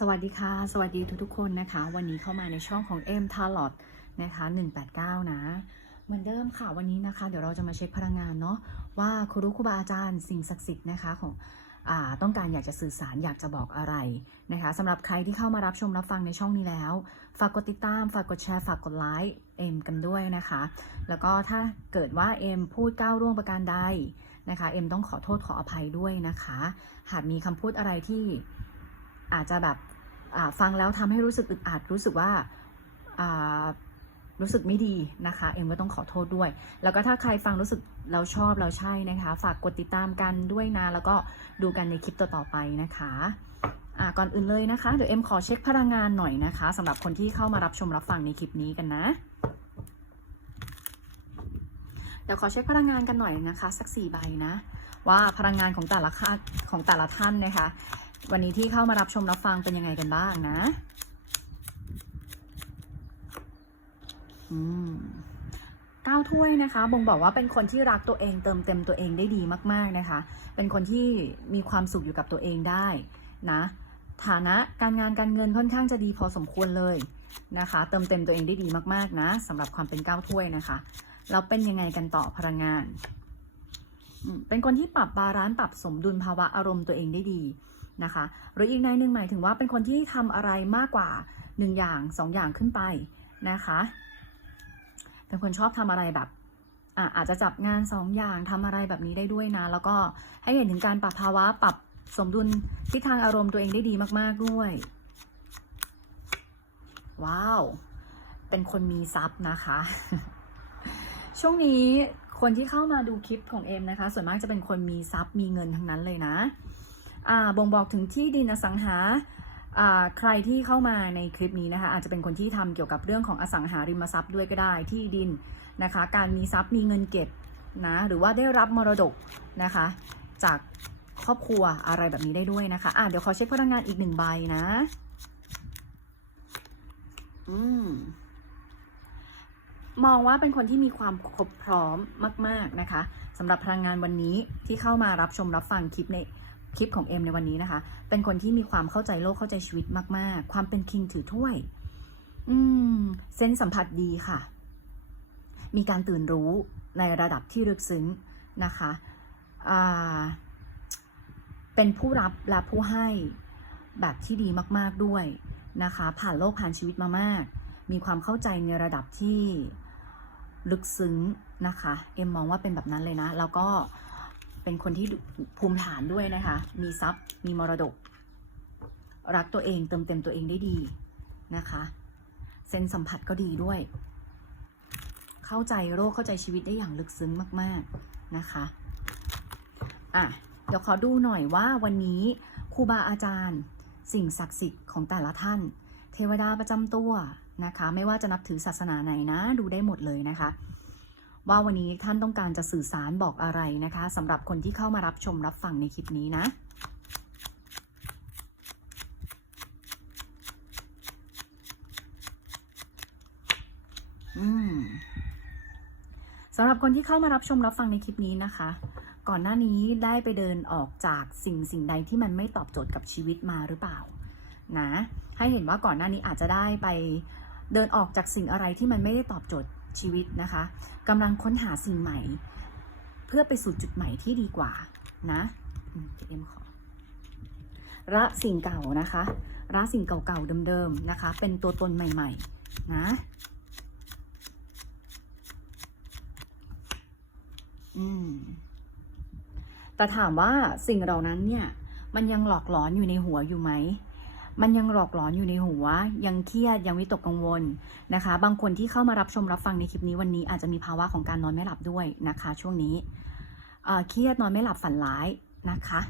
สวัสดีค่ะ สวัสดีทุกๆคนนะคะ วันนี้เข้ามาในช่องของ M t a l o t นะคะ189 นะ เหมือนเดิมค่ะวันนี้นะคะ เดี๋ยวเราจะมาเช็คพลังงานเนาะว่าครูครูบาอาจารย์สิ่งศักดิ์สิทธิ์นะคะของต้องการอยากจะสื่อสารอยากจะบอกอะไรนะคะสำหรับใครที่เข้ามารับชมรับฟังในช่องนี้แล้ว ฝากกดติดตาม ฝากกดแชร์ ฝากกดไลค์เอ็มกันด้วยนะคะ แล้วก็ถ้าเกิดว่าเอ็มพูดก้าวร่วงประการใดนะคะเอ็มต้องขอโทษขออภัยด้วยนะคะ หากมีคำพูดอะไรที่ อาจจะแบบฟังแล้วทำให้รู้สึกอึดอัดรู้สึกว่ารู้สึกไม่ดีนะคะ เอ็มก็ต้องขอโทษด้วย แล้วก็ถ้าใครฟังรู้สึกเราชอบเราใช่นะคะ ฝากกดติดตามกันด้วยนะ แล้วก็ดูกันในคลิปต่อๆไปนะคะก่อนอื่นเลยนะคะ เดี๋ยวเอ็มขอเช็คพลังงานหน่อยนะคะสำหรับคนที่เข้ามารับชมรับฟังในคลิปนี้กันนะ เดี๋ยวขอเช็คพลังงานกันหน่อยนะคะ สักสี่ใบนะ ว่าพลังงานของแต่ละค่าของแต่ละท่านนะคะ วันนี้ที่เข้ามารับชมรับฟังเป็นยังไงกันบ้างนะ อืมเก้าถ้วยนะคะบ่งบอกว่าเป็นคนที่รักตัวเองเติมเต็มตัวเองได้ดีมากๆนะคะ เป็นคนที่มีความสุขอยู่กับตัวเองได้นะ ฐานะการงานการเงินค่อนข้างจะดีพอสมควรเลยนะคะ เติมเต็มตัวเองได้ดีมากๆนะสำหรับความเป็นเก้าถ้วยนะคะ เราเป็นยังไงกันต่อพลังงาน เป็นคนที่ปรับบาลานซ์ปรับสมดุลภาวะอารมณ์ตัวเองได้ดี นะคะ หรืออีกในหนึ่งหมายถึงว่าเป็นคนที่ทำอะไรมากกว่าหนึ่งอย่างสองอย่างขึ้นไปนะคะ เป็นคนชอบทำอะไรแบบอาจจะจับงานสองอย่างทำอะไรแบบนี้ได้ด้วยนะ แล้วก็ให้เห็นถึงการปรับภาวะปรับสมดุลทิศทางอารมณ์ตัวเองได้ดีมาก ๆ ด้วย ว้าว เป็นคนมีทรัพย์นะคะ ช่วงนี้คนที่เข้ามาดูคลิปของเอ็มนะคะ ส่วนมากจะเป็นคนมีทรัพย์มีเงินทั้งนั้นเลยนะ บ่งบอกถึงที่ดินอสังหาอ่าใครที่เข้ามาในคลิปนี้นะคะอาจจะเป็นคนที่ทำเกี่ยวกับเรื่องของอสังหาริมทรัพย์ด้วยก็ได้ที่ดินนะคะ การมีทรัพย์มีเงินเก็บนะหรือว่าได้รับมรดกนะคะ จากครอบครัวอะไรแบบนี้ได้ด้วยนะคะอะเดี๋ยวขอเช็คพลังงานอีกหนึ่งใบนะ อืมมองว่าเป็นคนที่มีความครบพร้อมมาก ๆนะคะสำหรับพลังงานวันนี้ที่เข้ามารับชมรับฟังคลิปใน คลิปของเอ็มในวันนี้นะคะ เป็นคนที่มีความเข้าใจโลกเข้าใจชีวิตมาก ๆ ความเป็นคิงถือถ้วย อืม เซนส์สัมผัสดีค่ะ มีการตื่นรู้ในระดับที่ลึกซึ้งนะคะอ่าเป็นผู้รับและผู้ให้แบบที่ดีมาก ๆ ด้วยนะคะ ผ่านโลกผ่านชีวิตมามาก มีความเข้าใจในระดับที่ลึกซึ้งนะคะ เอ็มมองว่าเป็นแบบนั้นเลยนะ แล้วก็ เป็นคนที่ภูมิฐานด้วยนะคะ มีทรัพย์ มีมรดก รักตัวเองเติมเต็มตัวเองได้ดีนะคะเซนส์สัมผัสก็ดีด้วย เข้าใจโรคเข้าใจชีวิตได้อย่างลึกซึ้งมาก ๆนะคะ อะ เดี๋ยวขอดูหน่อยว่าวันนี้ครูบาอาจารย์ สิ่งศักดิ์สิทธิ์ของแต่ละท่าน เทวดาประจำตัวนะคะ ไม่ว่าจะนับถือศาสนาไหนนะ ดูได้หมดเลยนะคะ ว่าวันนี้ท่านต้องการจะสื่อสารบอกอะไรนะคะสำหรับคนที่เข้ามารับชมรับฟังในคลิปนี้นะสำหรับคนที่เข้ามารับชมรับฟังในคลิปนี้นะคะ ก่อนหน้านี้ได้ไปเดินออกจากสิ่งสิ่งใดที่มันไม่ตอบโจทย์กับชีวิตมาหรือเปล่านะให้เห็นว่าก่อนหน้านี้อาจจะได้ไปเดินออกจากสิ่งอะไรที่มันไม่ได้ตอบโจทย์ ชีวิตนะคะกำลังค้นหาสิ่งใหม่ เพื่อไปสู่จุดใหม่ที่ดีกว่านะเอ็มขอละสิ่งเก่านะคะละสิ่งเก่าๆเดิมๆนะคะ เป็นตัวตนใหม่ ๆ นะอืมแต่ถามว่าสิ่งเหล่านั้นเนี่ย มันยังหลอกหลอนอยู่ในหัวอยู่ไหม มันยังหลอกหลอนอยู่ในหัว ยังเครียดยังวิตกกังวลนะคะ บางคนที่เข้ามารับชมรับฟังในคลิปนี้วันนี้อาจจะมีภาวะของการนอนไม่หลับด้วยนะคะ ช่วงนี้เครียดนอนไม่หลับฝันร้ายนะคะ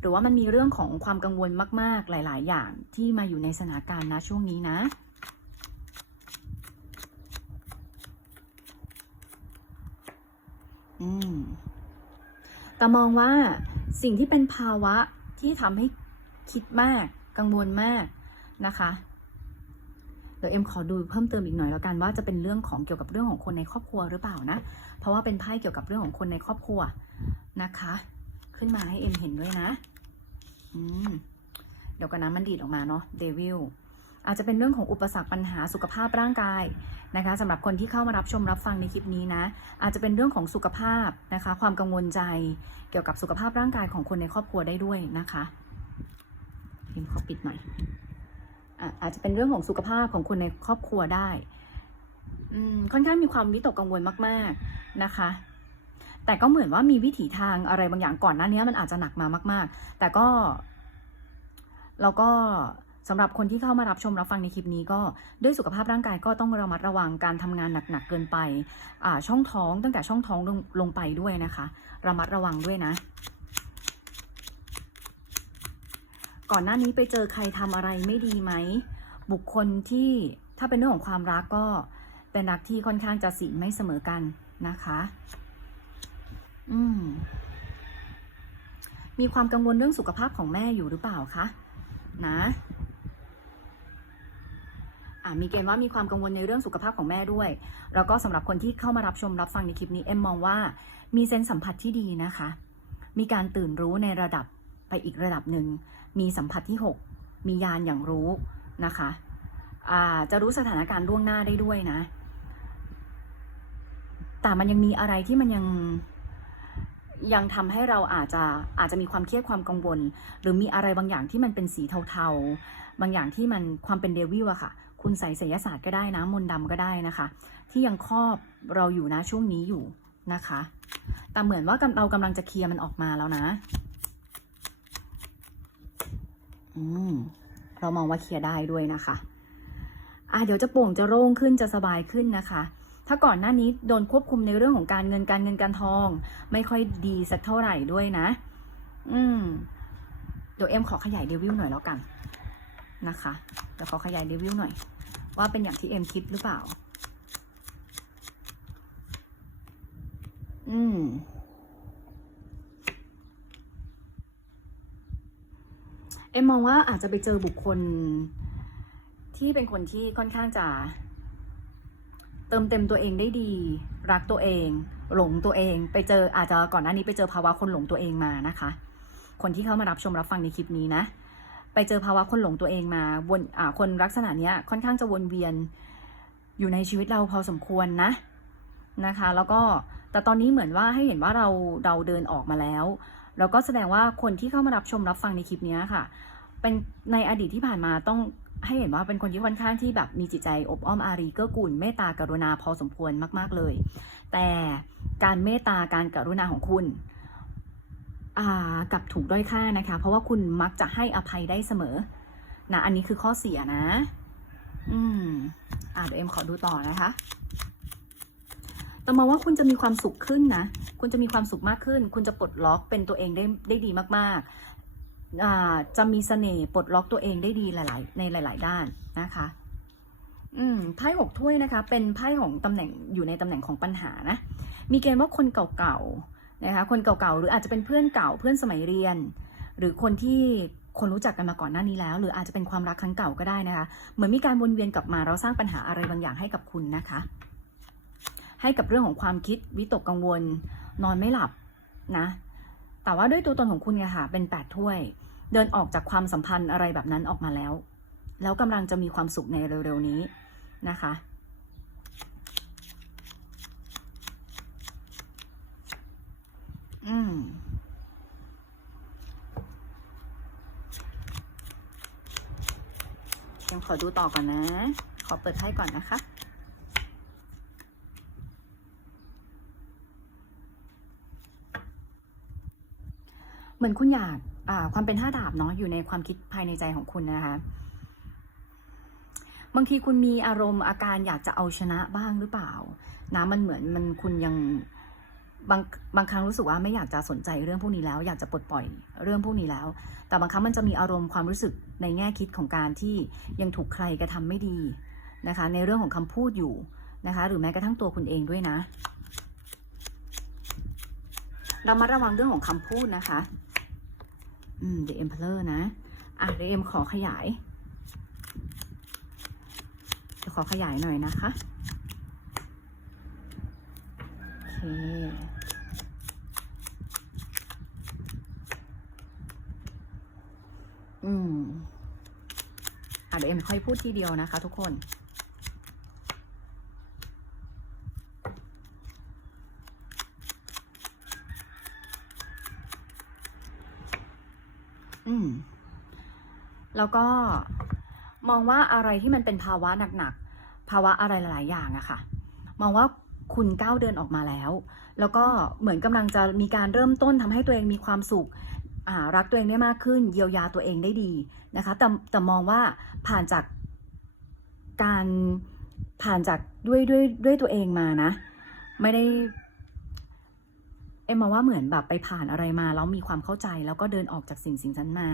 หรือว่ามันมีเรื่องของความกังวลมาก ๆ หลาย ๆ อย่างที่มาอยู่ในสถานการณ์นะช่วงนี้นะอืมแต่มองว่าสิ่งที่เป็นภาวะที่ทำให้คิดมาก กังวลมากนะคะเดี๋ยวเอ็มขอดูเพิ่มเติมอีกหน่อยแล้วกันว่าจะเป็นเรื่องของเกี่ยวกับเรื่องของคนในครอบครัวหรือเปล่านะ เพราะว่าเป็นไพ่เกี่ยวกับเรื่องของคนในครอบครัวนะคะ ขึ้นมาให้เอ็มเห็นด้วยนะอืมเดี๋ยวกันนะมันดีดออกมาเนาะเดวิลอาจจะเป็นเรื่องของอุปสรรคปัญหาสุขภาพร่างกายนะคะสำหรับคนที่เข้ามารับชมรับฟังในคลิปนี้นะ อาจจะเป็นเรื่องของสุขภาพนะคะ ความกังวลใจเกี่ยวกับสุขภาพร่างกายของคนในครอบครัวได้ด้วยนะคะ พิมพ์ขอปิดหน่อยอะอาจจะเป็นเรื่องของสุขภาพของคนในครอบครัวได้อืมค่อนข้างมีความวิตกกังวลมาก ๆนะคะ แต่ก็เหมือนว่ามีวิถีทางอะไรบางอย่างก่อนหน้านี้มันอาจจะหนักมามาก ๆ แต่ก็เราก็สำหรับคนที่เข้ามารับชมรับฟังในคลิปนี้ก็ด้วยสุขภาพร่างกายก็ต้องระมัดระวังการทำงานหนักๆเกินไปอ่าช่องท้องตั้งแต่ช่องท้องลงลงไปด้วยนะคะ ระมัดระวังด้วยนะ ก่อนหน้านี้ไปเจอใครทำอะไรไม่ดีไหม บุคคลที่ถ้าเป็นเรื่องของความรักก็เป็นรักที่ค่อนข้างจะสีไม่เสมอกันนะคะ อืม มีความกังวลเรื่องสุขภาพของแม่อยู่หรือเปล่าคะ นะอ่ามีเกณฑ์ว่ามีความกังวลในเรื่องสุขภาพของแม่ด้วย แล้วก็สำหรับคนที่เข้ามารับชมรับฟังในคลิปนี้เอ็มมองว่ามีเซนส์สัมผัสที่ดีนะคะ มีการตื่นรู้ในระดับไปอีกระดับหนึ่ง มีสัมผัสที่ 6 มียานอย่างรู้นะคะจะรู้สถานการณ์ล่วงหน้าได้ด้วยนะ แต่มันยังมีอะไรที่มันยังยังทำให้เราอาจจะอาจจะมีความเครียดความกังวล หรือมีอะไรบางอย่างที่มันเป็นสีเทาๆ บางอย่างที่มันความเป็นเดวิลอะค่ะ คุณใส่ศิลศาสตร์ก็ได้นะมนต์ดำก็ได้นะคะ ที่ยังครอบเราอยู่นะช่วงนี้อยู่นะคะ แต่เหมือนว่าเรากำลังจะเคลียร์มันออกมาแล้วนะ อืมเรามองว่าเคลียร์ได้ด้วยนะคะ อะเดี๋ยวจะโปร่งจะโล่งขึ้นจะสบายขึ้นนะคะ ถ้าก่อนหน้านี้โดนควบคุมในเรื่องของการเงินการเงินการทอง ไม่ค่อยดีสักเท่าไหร่ด้วยนะ อืม เดี๋ยวเอ็มขอขยายเดวิลหน่อยแล้วกันนะคะ เดี๋ยวขอขยายเดวิลหน่อย ว่าเป็นอย่างที่เอ็มคิดหรือเปล่า อืม เอ็มมองว่าอาจจะไปเจอบุคคล ที่เป็นคนที่ค่อนข้างจะ เติมเต็มตัวเองได้ดี รักตัวเอง หลงตัวเอง ไปเจออาจจะก่อนหน้านี้ไปเจอภาวะคนหลงตัวเองมานะคะ คนที่เข้ามารับชมรับฟังในคลิปนี้นะ ไปเจอภาวะคนหลงตัวเองมาวนคนลักษณะเนี้ยค่อนข้างจะวนเวียนอยู่ในชีวิตเราพอสมควรนะนะคะ แล้วก็แต่ตอนนี้เหมือนว่าให้เห็นว่าเราเราเดินออกมาแล้ว แล้วก็แสดงว่าคนที่เข้ามารับชมรับฟังในคลิปนี้ค่ะ เป็นในอดีตที่ผ่านมาต้องให้เห็นว่าเป็นคนที่ค่อนข้างที่แบบมีจิตใจอบอ้อมอารีเกื้อกูลเมตตากรุณาพอสมควรมาก ๆเลย แต่การเมตตาการกรุณาของคุณอ่ากับถูกด้อยค่านะคะ เพราะว่าคุณมักจะให้อภัยได้เสมอนะอันนี้คือข้อเสียนะ อืมอ่าเดี๋ยวเอ็มขอดูต่อนะคะ แต่มองว่าคุณจะมีความสุขขึ้นนะ คุณจะมีความสุขมากขึ้น คุณจะปลดล็อกเป็นตัวเองได้ได้ดีมากๆอ่าจะมีเสน่ห์ปลดล็อกตัวเองได้ดีหลาย ๆ ในหลาย ๆ ด้านนะคะ อืมไพ่หกถ้วยนะคะ เป็นไพ่ของตำแหน่งอยู่ในตำแหน่งของปัญหานะ มีเกณฑ์ว่าคนเก่าๆนะคะ คนเก่าๆหรืออาจจะเป็นเพื่อนเก่าเพื่อนสมัยเรียน หรือคนที่คนรู้จักกันมาก่อนหน้านี้แล้ว หรืออาจจะเป็นความรักครั้งเก่าก็ได้นะคะ เหมือนมีการวนเวียนกลับมาเราสร้างปัญหาอะไรบางอย่างให้กับคุณนะคะ ให้กับเรื่องของความคิดวิตกกังวล นอนไม่หลับนะ แต่ว่าด้วยตัวตนของคุณเนี่ยค่ะ เป็นแปดถ้วย เดินออกจากความสัมพันธ์อะไรแบบนั้นออกมาแล้ว แล้วกำลังจะมีความสุขในเร็วๆนี้นะคะอืมยังขอดูต่อก่อนนะ ขอเปิดไพ่ก่อนนะคะ เหมือนคุณอยากอ่าความเป็นท่าดาบเนาะอยู่ในความคิดภายในใจของคุณนะคะ บางทีคุณมีอารมณ์อาการอยากจะเอาชนะบ้างหรือเปล่านะมันเหมือนมันคุณยังบางบางครั้งรู้สึกว่าไม่อยากจะสนใจเรื่องพวกนี้แล้ว อยากจะปลดปล่อยเรื่องพวกนี้แล้ว แต่บางครั้งมันจะมีอารมณ์ความรู้สึกในแง่คิดของการที่ยังถูกใครกระทำไม่ดีนะคะ ในเรื่องของคำพูดอยู่นะคะ หรือแม้กระทั่งตัวคุณเองด้วยนะเรามาระวังเรื่องของคำพูดนะคะ อืม The Emperor นะ อะ The Em ขอขยายเดี๋ยวขอขยายหน่อยนะคะ โอเค อืมเดี๋ยวเอ็มค่อยพูดทีเดียวนะคะทุกคน อืม แล้วก็มองว่าอะไรที่มันเป็นภาวะหนักๆ ภาวะอะไรหลาย ๆ อย่างอะค่ะ มองว่าคุณก้าวเดินออกมาแล้ว แล้วก็เหมือนกำลังจะมีการเริ่มต้นทำให้ตัวเองมีความสุขรักตัวเองได้มากขึ้น เยียวยาตัวเองได้ดีนะคะ แต่แต่มองว่าผ่านจากการผ่านจากด้วยด้วยด้วยตัวเองมานะ ไม่ได้ เอ็มมองว่าเหมือนแบบไปผ่านอะไรมาแล้วมีความเข้าใจแล้วก็เดินออกจากสิ่งสิ่งนั้นมา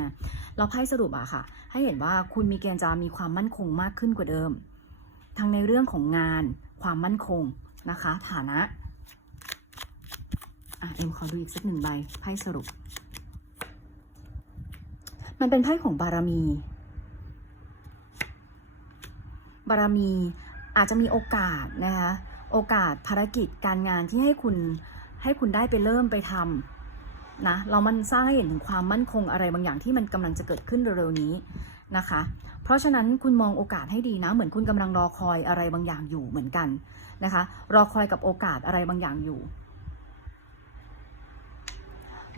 แล้วไพ่สรุปอะค่ะ ให้เห็นว่าคุณมีเกณฑ์จะมีความมั่นคงมากขึ้นกว่าเดิม ทั้งในเรื่องของงานความมั่นคงนะคะฐานะอะเอ็มขอดูอีกสักหนึ่งใบไพ่สรุป มันเป็นไพ่ของบารมี บารมีอาจจะมีโอกาสนะคะโอกาสภารกิจการงานที่ให้คุณ ให้คุณได้ไปเริ่มไปทำนะเรามันสร้างให้เห็นถึงความมั่นคงอะไรบางอย่างที่มันกำลังจะเกิดขึ้นเร็วๆนี้นะคะ เพราะฉะนั้นคุณมองโอกาสให้ดีนะ เหมือนคุณกำลังรอคอยอะไรบางอย่างอยู่เหมือนกันนะคะ รอคอยกับโอกาสอะไรบางอย่างอยู่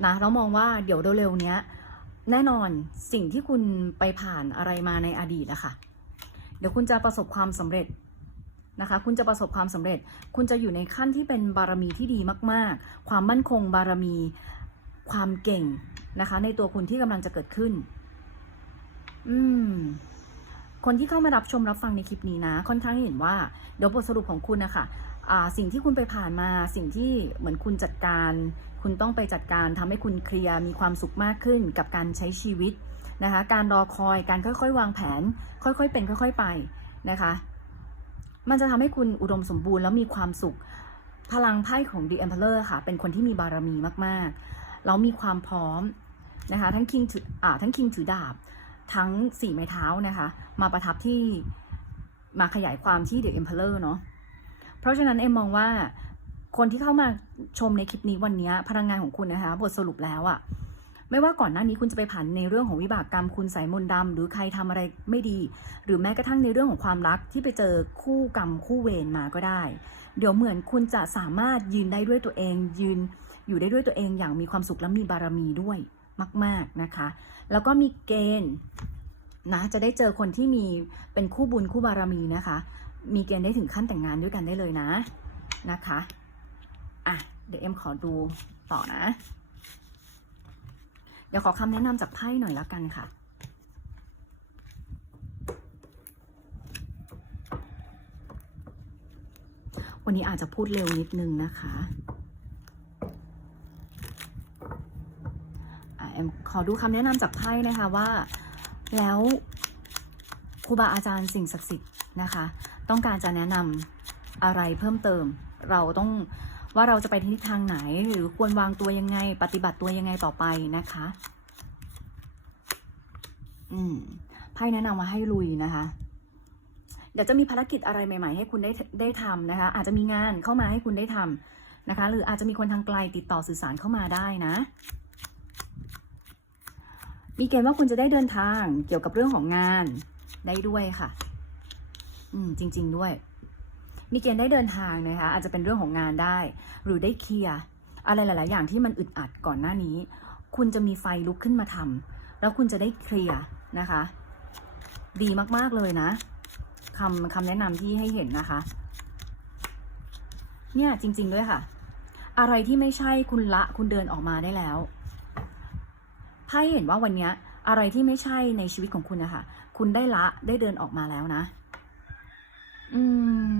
นะแล้วมองว่าเดี๋ยวเร็วๆนี้แน่นอนสิ่งที่คุณไปผ่านอะไรมาในอดีตอะค่ะ เดี๋ยวคุณจะประสบความสำเร็จ นะคะ คุณจะประสบความสำเร็จ คุณจะอยู่ในขั้นที่เป็นบารมีที่ดีมาก ๆ ความมั่นคงบารมีความเก่งนะคะ ในตัวคุณที่กำลังจะเกิดขึ้น อืมคนที่เข้ามารับชมรับฟังในคลิปนี้นะ ค่อนข้างเห็นว่าเดี๋ยวบทสรุปของคุณนะคะอ่าสิ่งที่คุณไปผ่านมาสิ่งที่เหมือนคุณจัดการ คุณต้องไปจัดการทำให้คุณเคลียร์มีความสุขมากขึ้นกับการใช้ชีวิตนะคะ การรอคอยการค่อยๆ วางแผน ค่อยๆเป็น ค่อย ๆ ไปนะคะ มันจะทำให้คุณอุดมสมบูรณ์แล้วมีความสุข พลังไพ่ของ The Emperor ค่ะ เป็นคนที่มีบารมีมากๆ แล้วมีความพร้อมนะคะทั้งคิงถืออ่าทั้งคิงถือดาบ ทั้งสี่ไม้เท้านะคะ มาประทับที่มาขยายความที่ The Emperor เนาะเพราะฉะนั้นเอ็มมองว่าคนที่เข้ามาชมในคลิปนี้วันนี้พลังงานของคุณนะคะ บทสรุปแล้วอะ ไม่ว่าก่อนหน้านี้คุณจะไปผ่านในเรื่องของวิบากกรรมคุณสายมนต์ดำหรือใครทำอะไรไม่ดี หรือแม้กระทั่งในเรื่องของความรักที่ไปเจอคู่กรรมคู่เวรมาก็ได้ เดี๋ยวเหมือนคุณจะสามารถยืนได้ด้วยตัวเองยืนอยู่ได้ด้วยตัวเองอย่างมีความสุขและมีบารมีด้วยมาก ๆนะคะ แล้วก็มีเกณฑ์นะจะได้เจอคนที่มีเป็นคู่บุญคู่บารมีนะคะ มีเกณฑ์ได้ถึงขั้นแต่งงานด้วยกันได้เลยนะนะคะอะเดี๋ยวเอ็มขอดูต่อนะ ดี๋ยวขอคำแนะนำจากไพ่หน่อยและกันค่ะวันนี้อาจจะพูดเร็วนิดนึงนะคะอะเอ็มขอดูคำแนะนำจากไพ่นะคะว่า แล้วครูบาอาจารย์สิ่งศักดิ์สิทธิ์นะคะ ต้องการจะแนะนำอะไรเพิ่มเติม เราต้อง ว่าเราจะไปทิศทางไหนหรือควรวางตัวยังไง ปฏิบัติตัวยังไงต่อไปนะคะ อืมไพ่แนะนำมาให้ลุยนะคะเดี๋ยวจะมีภารกิจอะไรใหม่ ๆ ให้คุณได้ได้ทำนะคะ อาจจะมีงานเข้ามาให้คุณได้ทำนะคะ หรืออาจจะมีคนทางไกลติดต่อสื่อสารเข้ามาได้นะ มีเกณฑ์ว่าคุณจะได้เดินทางเกี่ยวกับเรื่องของงานได้ด้วยค่ะ อืม จริง ๆ ด้วย มีเกณฑ์ได้เดินทางนะคะอาจจะเป็นเรื่องของงานได้ หรือได้เคลียร์อะไรหลาย ๆ อย่างที่มันอึดอัดก่อนหน้านี้ คุณจะมีไฟลุกขึ้นมาทำแล้วคุณจะได้เคลียร์นะคะ ดีมาก ๆ เลยนะคำคำแนะนำที่ให้เห็นนะคะ เนี่ยจริง ๆ ด้วยค่ะ อะไรที่ไม่ใช่คุณละคุณเดินออกมาได้แล้วไพ่เห็นว่าวันนี้อะไรที่ไม่ใช่ในชีวิตของคุณนะคะ คุณได้ละได้เดินออกมาแล้วนะ อืม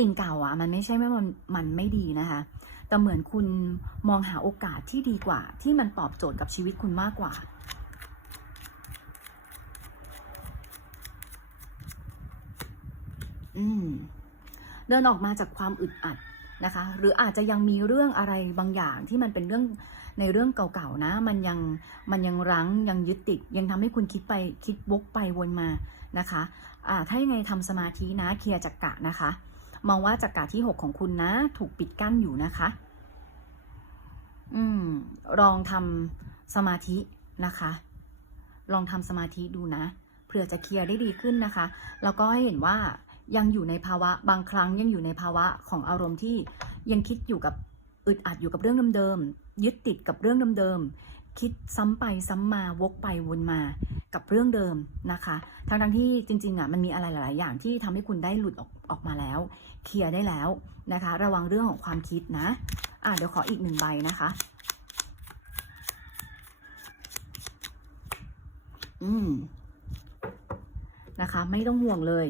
สิ่งเก่าอะมันไม่ใช่ว่ามันมันไม่ดีนะคะ แต่เหมือนคุณมองหาโอกาสที่ดีกว่า ที่มันตอบโจทย์กับชีวิตคุณมากกว่าอืมเดินออกมาจากความอึดอัดนะคะ หรืออาจจะยังมีเรื่องอะไรบางอย่างที่มันเป็นเรื่องในเรื่องเก่าๆนะ มันยังมันยังรั้งยังยึดติด ยังทำให้คุณคิดไปคิดวกไปวนมานะคะอ่าถ้ายังไงทำสมาธินะเคลียร์จักกะนะคะ มองว่าจักกะที่ 6 ของคุณนะ ถูกปิดกั้นอยู่นะคะ อืมลองทำสมาธินะคะ ลองทำสมาธิดูนะเผื่อจะเคลียร์ได้ดีขึ้นนะคะ แล้วก็ให้เห็นว่ายังอยู่ในภาวะบางครั้งยังอยู่ในภาวะของอารมณ์ที่ยังคิดอยู่กับอึดอัดอยู่กับเรื่องเดิมๆยึดติดกับเรื่องเดิมๆ คิดซ้ำไปซ้ำมาวกไปวนมากับเรื่องเดิมนะคะ ทั้งทั้งๆที่จริงๆอะมันมีอะไรหลาย ๆ อย่างที่ทำให้คุณได้หลุดออกออกมาแล้ว เคลียร์ได้แล้วนะคะ ระวังเรื่องของความคิดนะ อะเดี๋ยวขออีกหนึ่งใบนะคะ อืมนะคะ ไม่ต้องห่วงเลย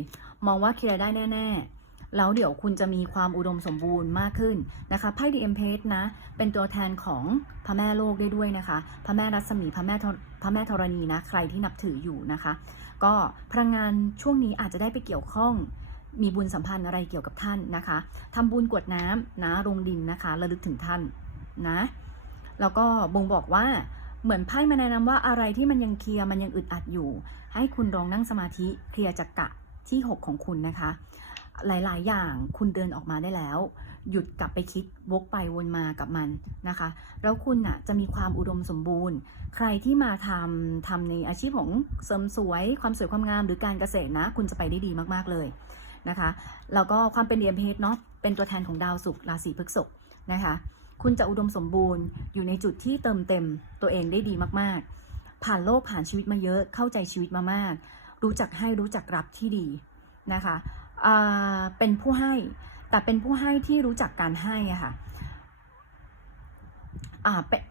มองว่าเคลียร์ได้แน่ ๆ แล้วเดี๋ยวคุณจะมีความอุดมสมบูรณ์มากขึ้นนะคะไพ่ดีเอ็มเพนะเป็นตัวแทนของพระแม่โลกได้ด้วยนะคะพระแม่รัศมีพระแม่พระแม่ธรณีนะใครที่นับถืออยู่นะคะ ก็พลังงานช่วงนี้อาจจะได้ไปเกี่ยวข้องมีบุญสัมพันธ์อะไรเกี่ยวกับท่านนะคะทำบุญกวดน้ำนะลงดินนะคะระลึกถึงท่านนะ แล้วก็บ่งบอกว่าเหมือนไพ่มาแนะนำว่าอะไรที่มันยังเคลียร์มันยังอึดอัดอยู่ ให้คุณลองนั่งสมาธิเคลียร์จักกะที่ 6 ของคุณนะคะ หลาย ๆ อย่างคุณเดินออกมาได้แล้ว หยุดกลับไปคิดวกไปวนมากับมันนะคะ แล้วคุณน่ะจะมีความอุดมสมบูรณ์ ใครที่มาทำทำในอาชีพของเสริมสวย ความสวยความงามหรือการเกษตรนะ คุณจะไปได้ดีมากๆเลยนะคะแล้วก็ความเป็นเดียมเพเนาะเป็นตัวแทนของดาวศุกร์ราศีพฤษภนะคะ คุณจะอุดมสมบูรณ์อยู่ในจุดที่เติมเต็มตัวเองได้ดีมากๆ ผ่านโลกผ่านชีวิตมาเยอะเข้าใจชีวิตมามาก รู้จักให้รู้จักรับที่ดีนะคะ เป็นผู้ให้ แต่เป็นผู้ให้ที่รู้จักการให้อะค่ะ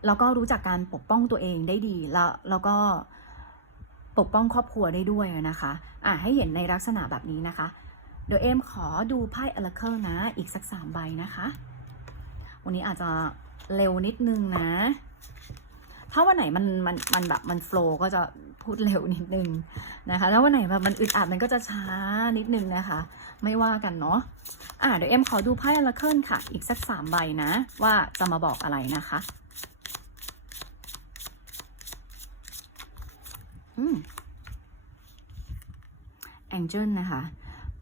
แล้วก็รู้จักการปกป้องตัวเองได้ดี แล้วแล้วก็ปกป้องครอบครัวได้ด้วยนะคะอ่าให้เห็นในลักษณะแบบนี้นะคะ เดี๋ยวเอมขอดูไพ่อลเคิลนะ อีกสักสามใบนะคะ วันนี้อาจจะเร็วนิดนึงนะ ถ้าวันไหนมันมันมันแบบมันโฟล์ก็จะ พูดเร็วนิดนึงนะคะถ้าวันไหนแบบมันอึดอัดมันก็จะช้านิดนึงนะคะ ไม่ว่ากันเนาะอะเดี๋ยวเอ็มขอดูไพ่อลเคิลค่ะ อีกสักสามใบนะ ว่าจะมาบอกอะไรนะคะอืมแองเจิลนะคะ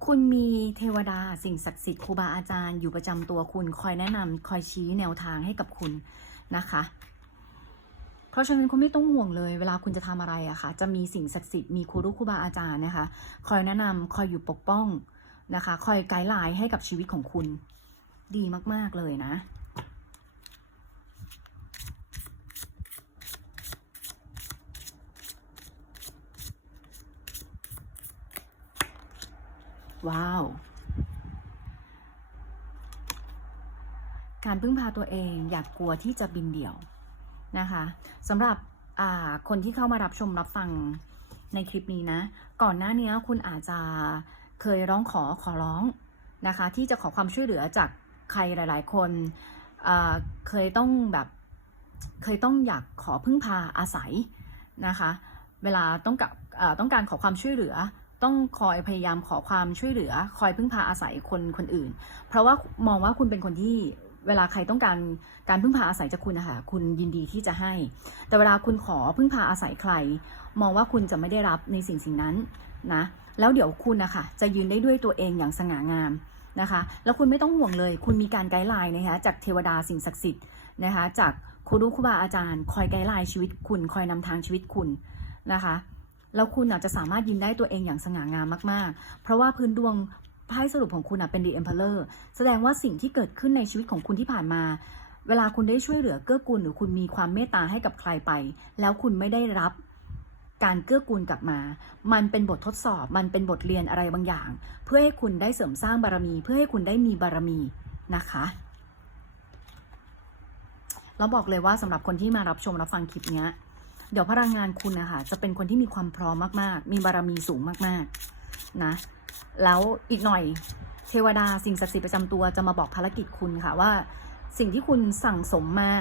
คุณมีเทวดาสิ่งศักดิ์สิทธิ์ครูบาอาจารย์อยู่ประจำตัวคุณคอยแนะนำคอยชี้แนวทางให้กับคุณนะคะ ราะฉะนั้นคุณไม่ต้องห่วงเลย เวลาคุณจะทำอะไรอะค่ะ จะมีสิ่งศักดิ์สิทธิ์มีครูรุครูบาอาจารย์นะคะ คอยแนะนำคอยอยู่ปกป้องนะคะ คอยไกด์ไลน์ให้กับชีวิตของคุณ ดีมาก ๆ เลยนะว้าว การพึ่งพาตัวเองอย่ากกลัวที่จะบินเดี่ยว นะคะสำหรับคนที่เข้ามารับชมรับฟังในคลิปนี้นะ ก่อนหน้านี้คุณอาจจะเคยร้องขอขอร้องนะคะ ที่จะขอความช่วยเหลือจากใครหลาย ๆ คนเคยต้องแบบเคยต้องอยากขอพึ่งพาอาศัยนะคะ เวลาต้องกับต้องการขอความช่วยเหลือ ต้องคอยพยายามขอความช่วยเหลือ คอยพึ่งพาอาศัยคนคนอื่น เพราะว่ามองว่าคุณเป็นคนที่ เวลาใครต้องการการพึ่งพาอาศัยจากคุณนะคะคุณยินดีที่จะให้ แต่เวลาคุณขอพึ่งพาอาศัยใคร มองว่าคุณจะไม่ได้รับในสิ่งสิ่งนั้นนะแล้วเดี๋ยวคุณนะคะจะยืนได้ด้วยตัวเองอย่างสง่างามนะคะ แล้วคุณไม่ต้องห่วงเลย คุณมีการไกด์ไลน์นะคะจากเทวดาสิ่งศักดิ์สิทธิ์นะคะ จากครูรุครูบาอาจารย์ คอยไกด์ไลน์ชีวิตคุณ คอยนำทางชีวิตคุณนะคะแล้วคุณอาจจะสามารถยืนได้ตัวเองอย่างสง่างามมาก ๆ เพราะว่าพื้นดวง ไพ่สรุปของคุณเป็น The Emperor แสดงว่าสิ่งที่เกิดขึ้นในชีวิตของคุณที่ผ่านมา เวลาคุณได้ช่วยเหลือเกื้อกูลหรือคุณมีความเมตตาให้กับใครไป แล้วคุณไม่ได้รับการเกื้อกูลกลับมา มันเป็นบททดสอบ มันเป็นบทเรียนอะไรบางอย่าง เพื่อให้คุณได้เสริมสร้างบารมี เพื่อให้คุณได้มีบารมีนะคะแล้วบอกเลยว่าสำหรับคนที่มารับชมรับฟังคลิปเนี้ย เดี๋ยวพลังงานคุณนะคะจะเป็นคนที่มีความพร้อมมากๆ มีบารมีสูงมากๆ นะแล้วอีกหน่อยเทวดาสิ่งศักดิ์สิทธิ์ประจำตัวจะมาบอกภารกิจคุณค่ะว่า สิ่งที่คุณสั่งสมมา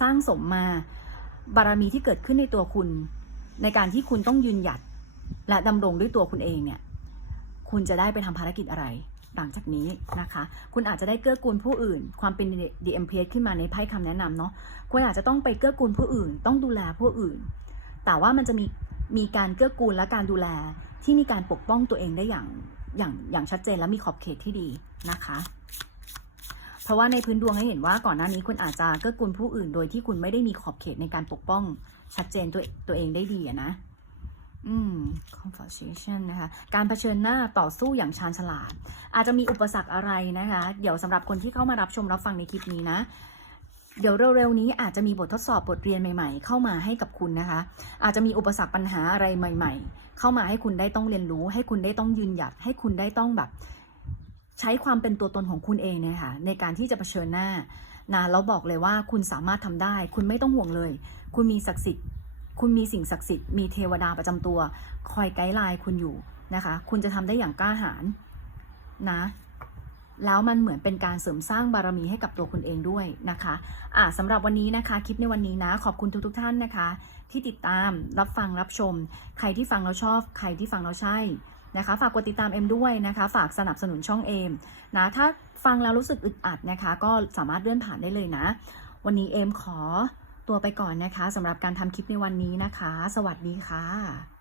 สร้างสมมา บารมีที่เกิดขึ้นในตัวคุณ ในการที่คุณต้องยืนหยัดและดำรงด้วยตัวคุณเองเนี่ยคุณจะได้ไปทำภารกิจอะไรหลังจากนี้นะคะ คุณอาจจะได้เกื้อกูลผู้อื่น ความเป็น DMPS ขึ้นมาในไพ่คำแนะนำเนาะคุณอาจจะต้องไปเกื้อกูลผู้อื่น ต้องดูแลผู้อื่น แต่ว่ามันจะมี มีการเกื้อกูลและการดูแลที่มีการปกป้องตัวเองได้อย่างอย่างอย่างชัดเจนและมีขอบเขตที่ดีนะคะ เพราะว่าในพื้นดวงให้เห็นว่าก่อนหน้านี้คุณอาจจะเกื้อกูลผู้อื่นโดยที่คุณไม่ได้มีขอบเขตในการปกป้องชัดเจนตัวตัวเองได้ดีอะนะ อืม conversation นะคะ การเผชิญหน้าต่อสู้อย่างชาญฉลาด อาจจะมีอุปสรรคอะไรนะคะ เดี๋ยวสำหรับคนที่เข้ามารับชมรับฟังในคลิปนี้นะ เดี๋ยวเร็วๆนี้อาจจะมีบททดสอบบทเรียนใหม่ ๆ เข้ามาให้กับคุณนะคะ อาจจะมีอุปสรรคปัญหาอะไรใหม่ ๆ เข้ามาให้คุณได้ต้องเรียนรู้ ให้คุณได้ต้องยืนหยัด ให้คุณได้ต้องแบบ ใช้ความเป็นตัวตนของคุณเองเนี่ยค่ะในการที่จะเผชิญหน้านะแล้วบอกเลยว่าคุณสามารถทำได้ คุณไม่ต้องห่วงเลย คุณมีศักดิ์สิทธิ์คุณมีสิ่งศักดิ์สิทธิ์มีเทวดาประจำตัว คอยไกด์ไลน์คุณอยู่นะคะ คุณจะทำได้อย่างกล้าหาญนะ แล้วมันเหมือนเป็นการเสริมสร้างบารมีให้กับตัวคุณเองด้วยนะคะอะสำหรับวันนี้นะคะ คลิปในวันนี้นะ ขอบคุณทุกๆท่านนะคะ ที่ติดตามรับฟังรับชม ใครที่ฟังแล้วชอบ ใครที่ฟังแล้วใช่นะคะ ฝากกดติดตามเอ็มด้วยนะคะ ฝากสนับสนุนช่องเอ็มนะถ้าฟังแล้วรู้สึกอึดอัดนะคะ ก็สามารถเลื่อนผ่านได้เลยนะ วันนี้เอ็มขอตัวไปก่อนนะคะสำหรับการทำคลิปในวันนี้นะคะ สวัสดีค่ะ